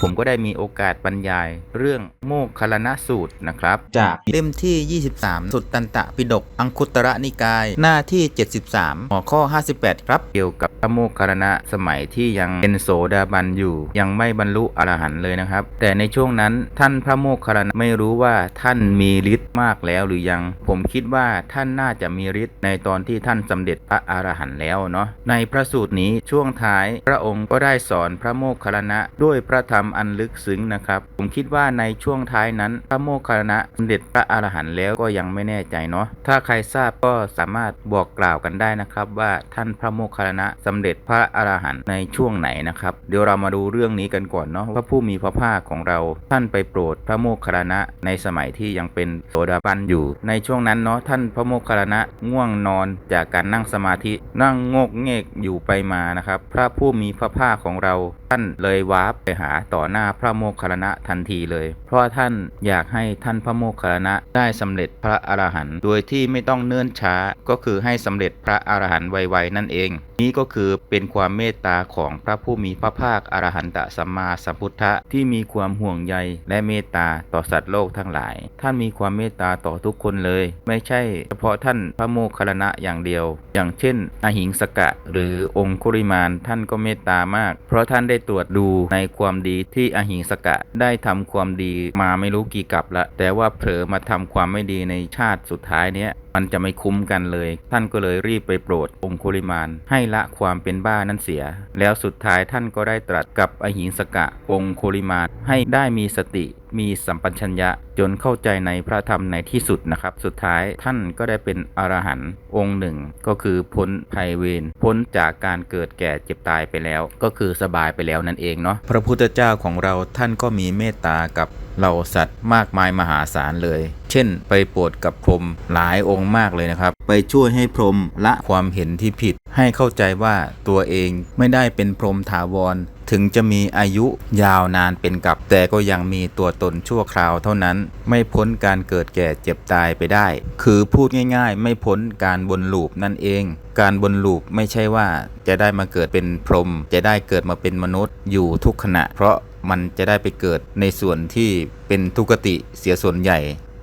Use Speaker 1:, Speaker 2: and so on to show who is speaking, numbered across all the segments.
Speaker 1: ผมก็ได้มีโอกาสบรรยายเรื่องโมคคัลลนะสูตรนะครับ จากเล่มที่ 23 สุตตันตะปิฎกอังคุตระนิกาย หน้าที่ 73 หัวข้อ 58 ครับ เกี่ยวกับพระโมคคัลลนะสมัยที่ยังเป็นโสดาบันอยู่ ยังไม่บรรลุอรหันต์เลยนะครับ แต่ในช่วงนั้นท่านพระโมคคัลลนะไม่รู้ว่าท่านมีฤทธิ์มากแล้วหรือยัง ผมคิดว่าท่านน่าจะมีฤทธิ์ในตอนที่ท่านสำเร็จพระอรหันต์แล้วเนาะในพระสูตรนี้ช่วงท้าย พระองค์ก็ได้สอนพระโมคคัลลนะด้วยพระธรรมอันลึกซึ้งนะครับ ผมคิดว่าในช่วงท้ายนั้น พระโมคคัลลนะสำเร็จพระอรหันต์แล้วก็ยังไม่แน่ใจเนาะถ้าใครทราบก็สามารถบอกกล่าวกันได้นะครับ ว่าท่านพระโมคคัลลนะสำเร็จพระอรหันต์ในช่วงไหนนะครับ เดี๋ยวเรามาดูเรื่องนี้กันก่อนเนาะพระผู้มีพระภาคของเราท่านไปโปรดพระโมคคัลลนะในสมัยที่ยังเป็นโสดาบันอยู่ ในช่วงนั้นเนาะท่านพระโมคคัลลนะง่วงนอนจากการนั่งสมาธินั่งงกเงกอยู่ไปมานะครับ พระผู้มีพระภาคของเราท่านเลยวาร์ปไปหาต่อหน้าพระโมคคัลลนะทันทีเลย เพราะท่านอยากให้ท่านพระโมคคัลลนะได้สำเร็จพระอรหันต์โดยที่ไม่ต้องเนื่นช้าก็คือให้สำเร็จพระอรหันต์ไวๆนั่นเอง นี้ก็คือเป็นความเมตตาของพระผู้มีพระภาคอรหันตสัมมาสัมพุทธะที่มีความห่วงใยและเมตตาต่อสัตว์โลกทั้งหลาย ท่านมีความเมตตาต่อทุกคนเลย ไม่ใช่เฉพาะท่านพระโมคคัลลนะอย่างเดียว อย่างเช่น อหิงสกะ หรือองคุริมานท่านก็เมตตามาก เพราะท่านได้ตรวจดูในความดีที่อหิงสกะได้ทำความดีมาไม่รู้กี่กับละแต่ว่าเผลอมาทำความไม่ดีในชาติสุดท้ายเนี้ยมันจะไม่คุ้มกันเลย ท่านก็เลยรีบไปโปรดองคุลิมานให้ละความเป็นบ้านั้นเสีย แล้วสุดท้ายท่านก็ได้ตรัสกับอหิงสกะองคุลิมานให้ได้มีสติ มีสัมปัญญะจนเข้าใจในพระธรรมในที่สุดนะครับ สุดท้ายท่านก็ได้เป็นอรหันต์องค์หนึ่ง ก็คือพ้นภัยเวรพ้นจากการเกิดแก่เจ็บตายไปแล้ว ก็คือสบายไปแล้วนั่นเองเนาะพระพุทธเจ้าของเราท่านก็มีเมตตากับเหล่าสัตว์มากมายมหาศาลเลย เช่น ไปโปรดกับพรหมหลายองค์มากเลยนะครับ ไปช่วยให้พรหมละความเห็นที่ผิด ให้เข้าใจว่าตัวเองไม่ได้เป็นพรหมถาวร ถึงจะมีอายุยาวนานเป็นกับ แต่ก็ยังมีตัวตนชั่วคราวเท่านั้น ไม่พ้นการเกิดแก่เจ็บตายไปได้ คือพูดง่ายๆ ไม่พ้นการบนลูปนั่นเอง การบนลูปไม่ใช่ว่าจะได้มาเกิดเป็นพรหมจะได้เกิดมาเป็นมนุษย์อยู่ทุกขณะ เพราะมันจะได้ไปเกิดในส่วนที่เป็นทุกติเสียส่วนใหญ่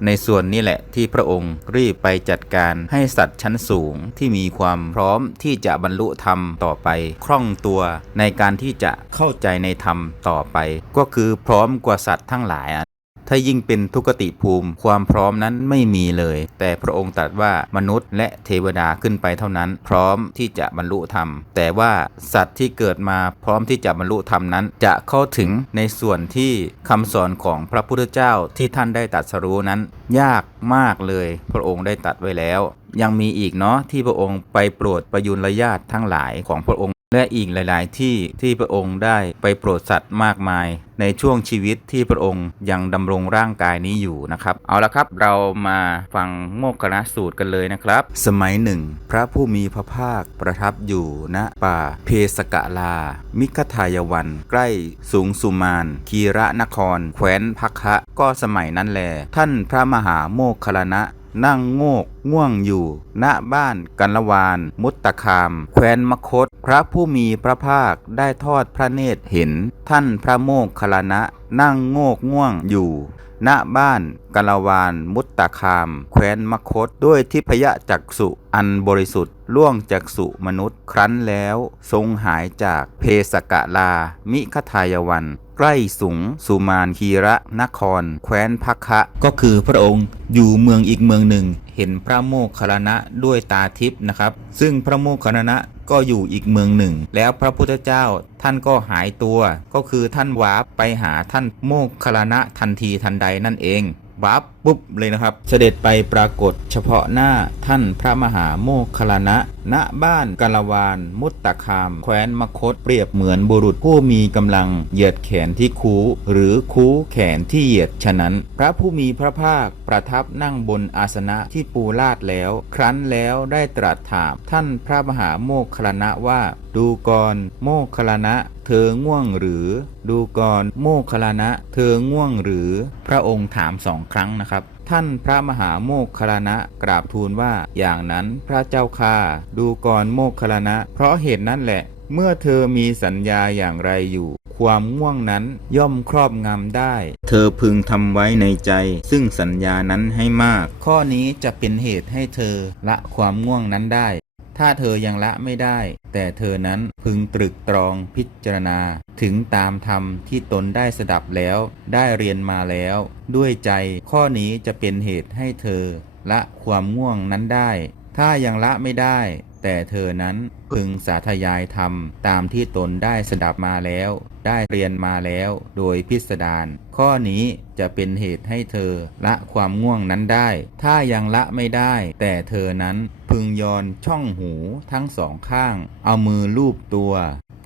Speaker 1: ในส่วนนี้แหละที่พระองค์รีบไปจัดการให้สัตว์ชั้นสูงที่มีความพร้อมที่จะบรรลุธรรมต่อไป คล่องตัวในการที่จะเข้าใจในธรรมต่อไป ก็คือพร้อมกว่าสัตว์ทั้งหลายอะ ถ้ายิ่งเป็นทุกติภูมิ ความพร้อมนั้นไม่มีเลย แต่พระองค์ตรัสว่ามนุษย์และเทวดาขึ้นไปเท่านั้น พร้อมที่จะบรรลุธรรม แต่ว่าสัตว์ที่เกิดมาพร้อมที่จะบรรลุธรรมนั้น จะเข้าถึงในส่วนที่คำสอนของพระพุทธเจ้าที่ท่านได้ตรัสรู้นั้น ยากมากเลย พระองค์ได้ตรัสไว้แล้วยังมีอีกเนาะที่พระองค์ไปโปรดประยุรญาติทั้งหลายของพระองค์ และอีกหลาย ๆ ที่ที่พระองค์ได้ไปโปรดสัตว์มากมาย ในช่วงชีวิตที่พระองค์ยังดำรงร่างกายนี้อยู่นะครับ เอาละครับเรามาฟังโมกขณสูตรกันเลยนะครับ สมัยหนึ่ง พระผู้มีพระภาคประทับอยู่ณป่าเพสกะลา มิคทายวัน ใกล้สูงสุมาน คีระนครแคว้นพักคะก็สมัยนั้นแล ท่านพระมหาโมคคลลนะนั่งโงกง่วงอยู่ ณบ้านกันละวาน มุตตะคาม แคว้นมคต พระผู้มีพระภาคได้ทอดพระเนตรเห็น ท่านพระโมคคัลานะนั่งโงกง่วงอยู่ ณบ้านกละวานมุตตะคาม แคว้นมคตด้วยทิพยจักษุอันบริสุทธิ์ล่วงจากสุมนุษย์ครั้นแล้ว ทรงหายจากเพสกะลา มิคทายวัน ใกล้สูงสุมานคีระนคร แคว้นพักคะก็คือพระองค์อยู่เมืองอีกเมืองหนึ่ง เห็นพระโมคคัลลานะด้วยตาทิพย์นะครับ ซึ่งพระโมคคัลลานะ ก็อยู่อีกเมืองหนึ่ง แล้วพระพุทธเจ้าท่านก็หายตัว ก็คือท่านวาร์ปไปหาท่านโมคคลลานะทันทีทันใดนั่นเอง วาร์ปปุ๊บเลยนะครับ เสด็จไปปรากฏเฉพาะหน้าท่านพระมหาโมคคลานะ ณบ้านกาลวานมุตตะคาม แคว้นมคตเปรียบเหมือนบุรุษผู้มีกำลังเหยียดแขนที่คูหรือคูแขนที่เหยียดฉะนั้น พระผู้มีพระภาคประทับนั่งบนอาสนะที่ปูลาดแล้ว ครั้นแล้วได้ตรัสถามท่านพระมหาโมคคลานะว่า ดูกรโมคคลานะ เธอง่วงหรือ ดูกรโมคคัลานะ เธอง่วงหรือ พระองค์ถามสองครั้งนะครับ ท่านพระมหาโมคคลานะกราบทูลว่า อย่างนั้นพระเจ้าค่าดูกรโมคคัลลานะ เพราะเหตุนั้นแหละ เมื่อเธอมีสัญญาอย่างไรอยู่ความง่วงนั้นย่อมครอบงำได้ เธอพึงทำไว้ในใจ ซึ่งสัญญานั้นให้มาก ข้อนี้จะเป็นเหตุให้เธอละความง่วงนั้นได้ ถ้าเธอยังละไม่ได้ แต่เธอนั้นพึงตรึกตรองพิจารณา ถึงตามธรรมที่ตนได้สดับแล้ว ได้เรียนมาแล้ว ด้วยใจข้อนี้จะเป็นเหตุให้เธอ ละความง่วงนั้นได้ ถ้ายังละไม่ได้ แต่เธอนั้นพึงสาธยายธรรม ตามที่ตนได้สดับมาแล้ว ได้เรียนมาแล้วโดยพิสดารข้อนี้จะเป็นเหตุให้เธอละความง่วงนั้นได้ ถ้ายังละไม่ได้ แต่เธอนั้นพึงยอนช่องหูทั้งสองข้าง เอามือลูบตัว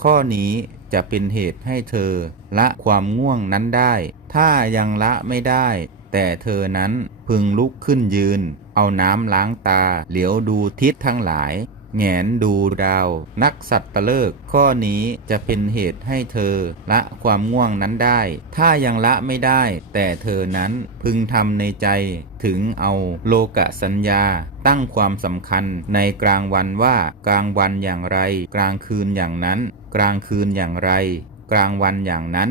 Speaker 1: ข้อนี้จะเป็นเหตุให้เธอละความง่วงนั้นได้ ถ้ายังละไม่ได้ แต่เธอนั้นพึงลุกขึ้นยืน เอาน้ำล้างตา เหลียวดูทิศทั้งหลาย แงนดูดาว นักสัตว์ตะเลิก ข้อนี้จะเป็นเหตุให้เธอละความง่วงนั้นได้ ถ้ายังละไม่ได้ แต่เธอนั้นพึงทำในใจถึงเอาโลกะสัญญา ตั้งความสำคัญในกลางวันว่ากลางวันอย่างไร กลางคืนอย่างนั้น กลางคืนอย่างไร กลางวันอย่างนั้น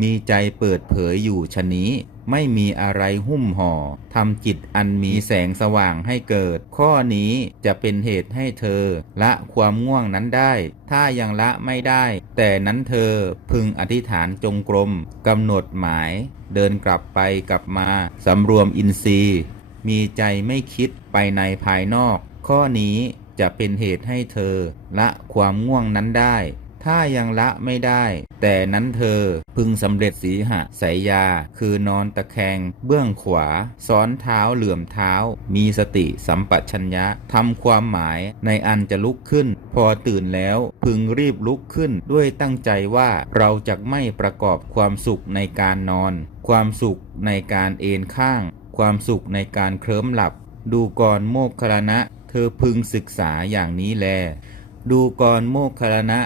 Speaker 1: มีใจเปิดเผยอยู่ชะนี้ ไม่มีอะไรหุ้มห่อทำจิตอันมีแสงสว่างให้เกิด ข้อนี้จะเป็นเหตุให้เธอ ละความง่วงนั้นได้ ถ้ายังละไม่ได้ แต่นั้นเธอพึงอธิษฐานจงกรมกำหนดหมาย เดินกลับไปกลับมาสำรวมอินทรีย์ มีใจไม่คิดไปในภายนอก ข้อนี้จะเป็นเหตุให้เธอ ละความง่วงนั้นได้ ถ้ายังละไม่ได้ แต่นั้นเธอพึงสำเร็จสีหะสายยา คือนอนตะแคง เบื้องขวา ซ้อนเท้าเหลื่อมเท้า มีสติสัมปชัญญะทำความหมายในอันจะลุกขึ้น พอตื่นแล้วพึงรีบลุกขึ้นด้วยตั้งใจว่าเราจะไม่ประกอบความสุขในการนอน ความสุขในการเอนข้าง ความสุขในการเคลิ้มหลับ ดูก่อนโมกขลานะเธอพึงศึกษาอย่างนี้แล ดูก่อนโมกขลานะ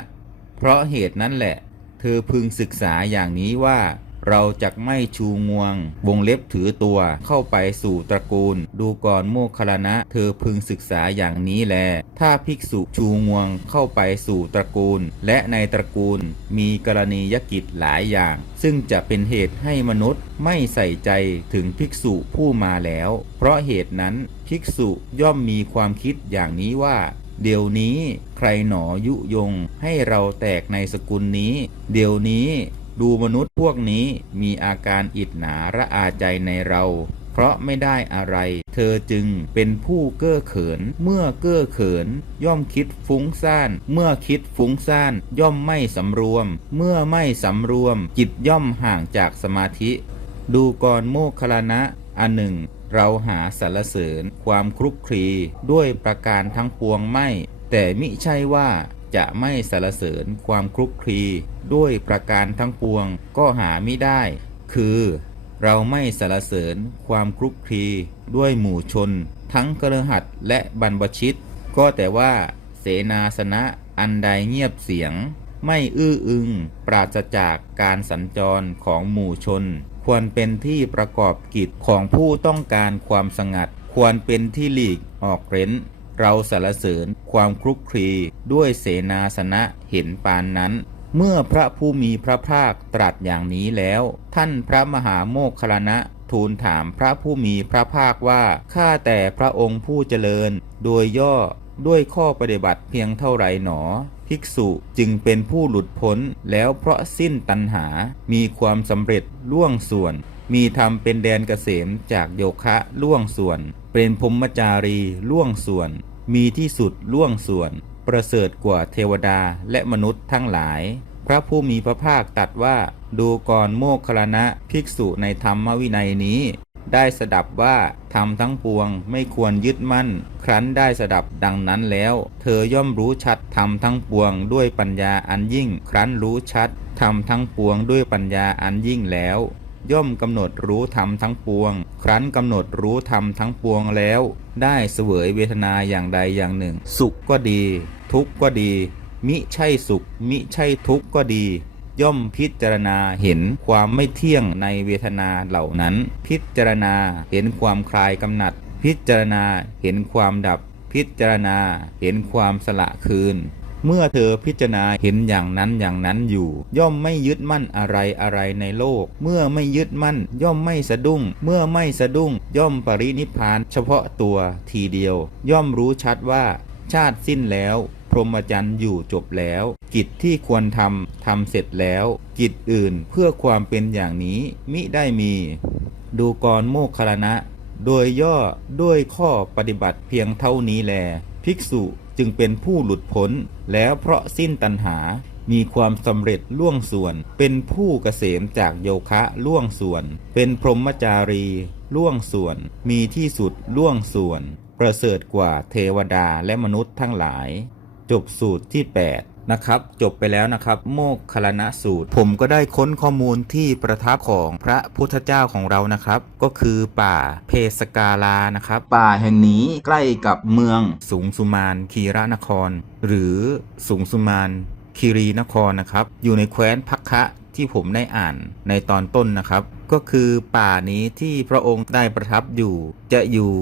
Speaker 1: เพราะเหตุนั้นแหละ เธอพึงศึกษาอย่างนี้ว่า เราจะไม่ชูงวง วงเล็บถือตัวเข้าไปสู่ตระกูล ดูก่อนโมคคลลนะเธอพึงศึกษาอย่างนี้แล ถ้าภิกษุชูงวงเข้าไปสู่ตระกูล และในตระกูลมีกรณียกิจหลายอย่าง ซึ่งจะเป็นเหตุให้มนุษย์ไม่ใส่ใจถึงภิกษุผู้มาแล้ว เพราะเหตุนั้นภิกษุย่อมมีความคิดอย่างนี้ว่า เดี๋ยวนี้ใครหนอยุยงให้เราแตกในสกุลนี้ เดี๋ยวนี้ดูมนุษย์พวกนี้มีอาการอิดหนาระอาใจในเรา เพราะไม่ได้อะไร เธอจึงเป็นผู้เก้อเขิน เมื่อเก้อเขิน ย่อมคิดฟุ้งซ่าน เมื่อคิดฟุ้งซ่าน ย่อมไม่สำรวม เมื่อไม่สำรวม จิตย่อมห่างจากสมาธิ ดูกรโมคคลานะอันหนึ่ง เราหาสรรเสริญความคลุกคลีด้วยประการทั้งปวงไม่ แต่มิใช่ว่าจะไม่สรรเสริญความคลุกคลีด้วยประการทั้งปวงก็หาไม่ได้ คือ เราไม่สรรเสริญความคลุกคลีด้วยหมู่ชน ทั้งกระหัดและบรรพชิต ก็แต่ว่าเสนาสนะอันใดเงียบเสียง ไม่อื้ออึง ปราศจากการสัญจรของหมู่ชน ควรเป็นที่ประกอบกิจของผู้ต้องการความสงัด ควรเป็นที่หลีกออกเร้น เราสรรเสริญความคลุกคลีด้วยเสนาสนะเห็นปานนั้น เมื่อพระผู้มีพระภาคตรัสอย่างนี้แล้ว ท่านพระมหาโมคคลานะทูลถามพระผู้มีพระภาคว่าข้าแต่พระองค์ผู้เจริญ โดยย่อด้วยข้อปฏิบัติเพียงเท่าไรหนอ ภิกษุจึงเป็นผู้หลุดพ้นแล้วเพราะสิ้นตัณหา มีความสำเร็จล่วงส่วน มีธรรมเป็นแดนเกษมจากโยคะล่วงส่วน เป็นพรมจารีล่วงส่วน มีที่สุดล่วงส่วน ประเสริฐกว่าเทวดาและมนุษย์ทั้งหลาย พระผู้มีพระภาคตรัสว่า ดูก่อนโมคคลานะภิกษุในธรรมวินัยนี้ ได้สดับว่าธรรมทั้งปวงไม่ควรยึดมั่น ครั้นได้สดับดังนั้นแล้ว เธอย่อมรู้ชัดธรรมทั้งปวงด้วยปัญญาอันยิ่ง ครั้นรู้ชัดธรรมทั้งปวงด้วยปัญญาอันยิ่งแล้ว ย่อมกำหนดรู้ธรรมทั้งปวง ครั้นกำหนดรู้ธรรมทั้งปวงแล้ว ได้เสวยเวทนาอย่างใดอย่างหนึ่ง สุขก็ดี ทุกข์ก็ดี มิใช่สุข มิใช่ทุกข์ก็ดี ย่อมพิจารณาเห็นความไม่เที่ยงในเวทนาเหล่านั้น พิจารณาเห็นความคลายกำหนัด พิจารณาเห็นความดับ พิจารณาเห็นความสละคืน เมื่อเธอพิจารณาเห็นอย่างนั้นอย่างนั้นอยู่ ย่อมไม่ยึดมั่นอะไรอะไรในโลก เมื่อไม่ยึดมั่น ย่อมไม่สะดุ้ง เมื่อไม่สะดุ้ง ย่อมปรินิพาน เฉพาะตัวทีเดียว ย่อมรู้ชัดว่า ชาติสิ้นแล้ว พรหมจรรย์อยู่จบแล้ว กิจที่ควรทำทำเสร็จแล้ว กิจอื่นเพื่อความเป็นอย่างนี้มิได้มี ดูกรโมคคลลนะโดยย่อด้วยข้อปฏิบัติเพียงเท่านี้แล ภิกษุจึงเป็นผู้หลุดพ้น แล้วเพราะสิ้นตัณหา มีความสำเร็จล่วงส่วน เป็นผู้เกษมจากโยคะล่วงส่วน เป็นพรหมจารีล่วงส่วน มีที่สุดล่วงส่วน ประเสริฐกว่าเทวดาและมนุษย์ทั้งหลาย จบสูตรที่ 8 นะครับ จบไปแล้วนะครับ โมกขลนะสูตร ผมก็ได้ค้นข้อมูลที่ประทับของพระพุทธเจ้าของเรานะครับ ก็คือป่าเพสกาลานะครับ ป่าแห่งนี้ใกล้กับเมืองสุงสุมานคีรนคร หรือสุงสุมานคีรีนครนะครับ อยู่ในแคว้นพักคะที่ผมได้อ่านในตอนต้นนะครับ ก็คือป่านี้ที่พระองค์ได้ประทับอยู่ จะอยู่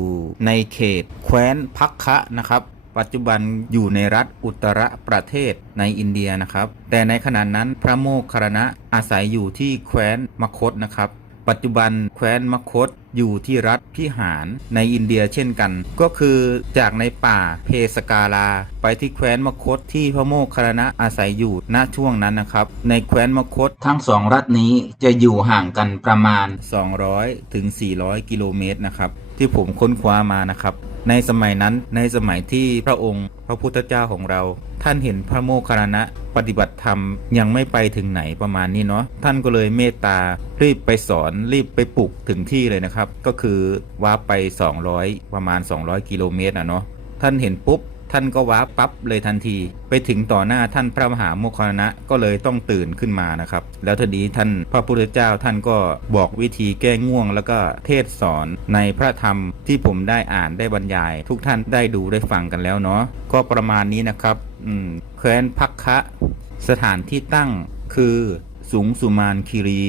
Speaker 1: ในเขตแคว้นพักคะนะครับ ปัจจุบันอยู่ในรัฐอุตรประเทศในอินเดียนะครับ แต่ในขณะนั้นพระโมคคัลลนะอาศัยอยู่ที่แคว้นมคตนะครับ ปัจจุบันแคว้นมคตอยู่ที่รัฐพิหารในอินเดียเช่นกัน ก็คือจากในป่าเพสกาลา ไปที่แคว้นมคตที่พระโมคคัลลนะอาศัยอยู่ณช่วงนั้นนะครับ ในแคว้นมคตทั้งสองรัฐนี้จะอยู่ห่างกันประมาณ 200 ถึง 400 กิโลเมตรนะครับ ที่ผมค้นคว้ามานะครับ ในสมัยนั้นในสมัยที่พระองค์ พระพุทธเจ้าของเรา ท่านเห็นพระโมคคัลลานะปฏิบัติธรรมยังไม่ไปถึงไหนประมาณนี้เนาะท่านก็เลยเมตตารีบไปสอนรีบไปปลุกถึงที่เลยนะครับ ก็คือว่าไป 200 ประมาณ 200 กิโลเมตรอะเนาะท่านเห็นปุ๊บ ท่านก็ว้าปั๊บเลยทันที ไปถึงต่อหน้าท่านพระมหาโมคคัลลานะก็เลยต้องตื่นขึ้นมานะครับ แล้วทีนี้ท่านพระพุทธเจ้าท่านก็บอกวิธีแก้ง่วง แล้วก็เทศสอนในพระธรรมที่ผมได้อ่านได้บรรยาย ทุกท่านได้ดูได้ฟังกันแล้วเนาะก็ประมาณนี้นะครับอืมแคว้นพักคะสถานที่ตั้งคือสุงสุมานคีรี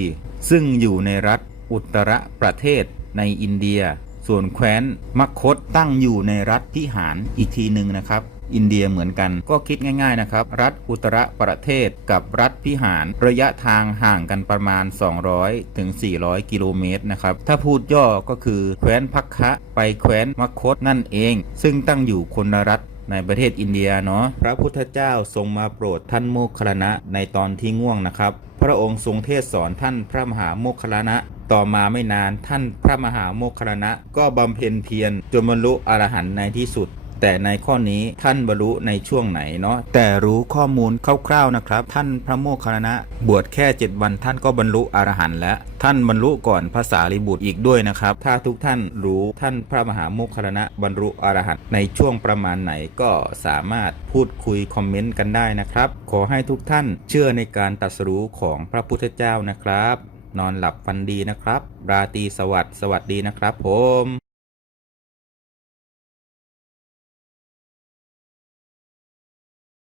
Speaker 1: ซึ่งอยู่ในรัฐอุตรประเทศในอินเดีย ส่วนแคว้นมคตตั้งอยู่ในรัฐพิหารอีกทีหนึ่งนะครับอินเดียเหมือนกันก็คิดง่าย ๆ นะครับ รัฐอุตรประเทศกับรัฐพิหาร ระยะทางห่างกันประมาณ 200ถึง400 กิโลเมตรนะครับ ถ้าพูดย่อก็คือแคว้นพักคะไปแคว้นมคตนั่นเอง ซึ่งตั้งอยู่คนละรัฐในประเทศอินเดียเนาะพระพุทธเจ้าทรงมาโปรดท่านโมคคลนะในตอนที่ง่วงนะครับ พระองค์ทรงเทศสอนท่านพระมหาโมคคลนะ ต่อมาไม่นานท่านพระมหาโมคคัลนะก็บำเพ็ญเพียรจนบรรลุอรหันต์ในที่สุดแต่ในข้อนี้ท่านบรรลุในช่วงไหนเนาะแต่รู้ข้อมูลคร่าวๆนะครับ ท่านพระโมคคัลลนะบวชแค่ 7 วันท่านก็บรรลุอรหันต์แล้วท่านบรรลุก่อนภาษาลิบุตรอีกด้วยนะครับ ถ้าทุกท่านรู้ท่านพระมหาโมคคัลลนะบรรลุอรหันต์ในช่วงประมาณไหนก็สามารถพูดคุยคอมเมนต์กันได้นะครับ ขอให้ทุกท่านเชื่อในการตรัสรู้ของพระพุทธเจ้านะครับ นอนหลับฝันดีนะครับ ราตรีสวัสดิ์สวัสดีนะครับผม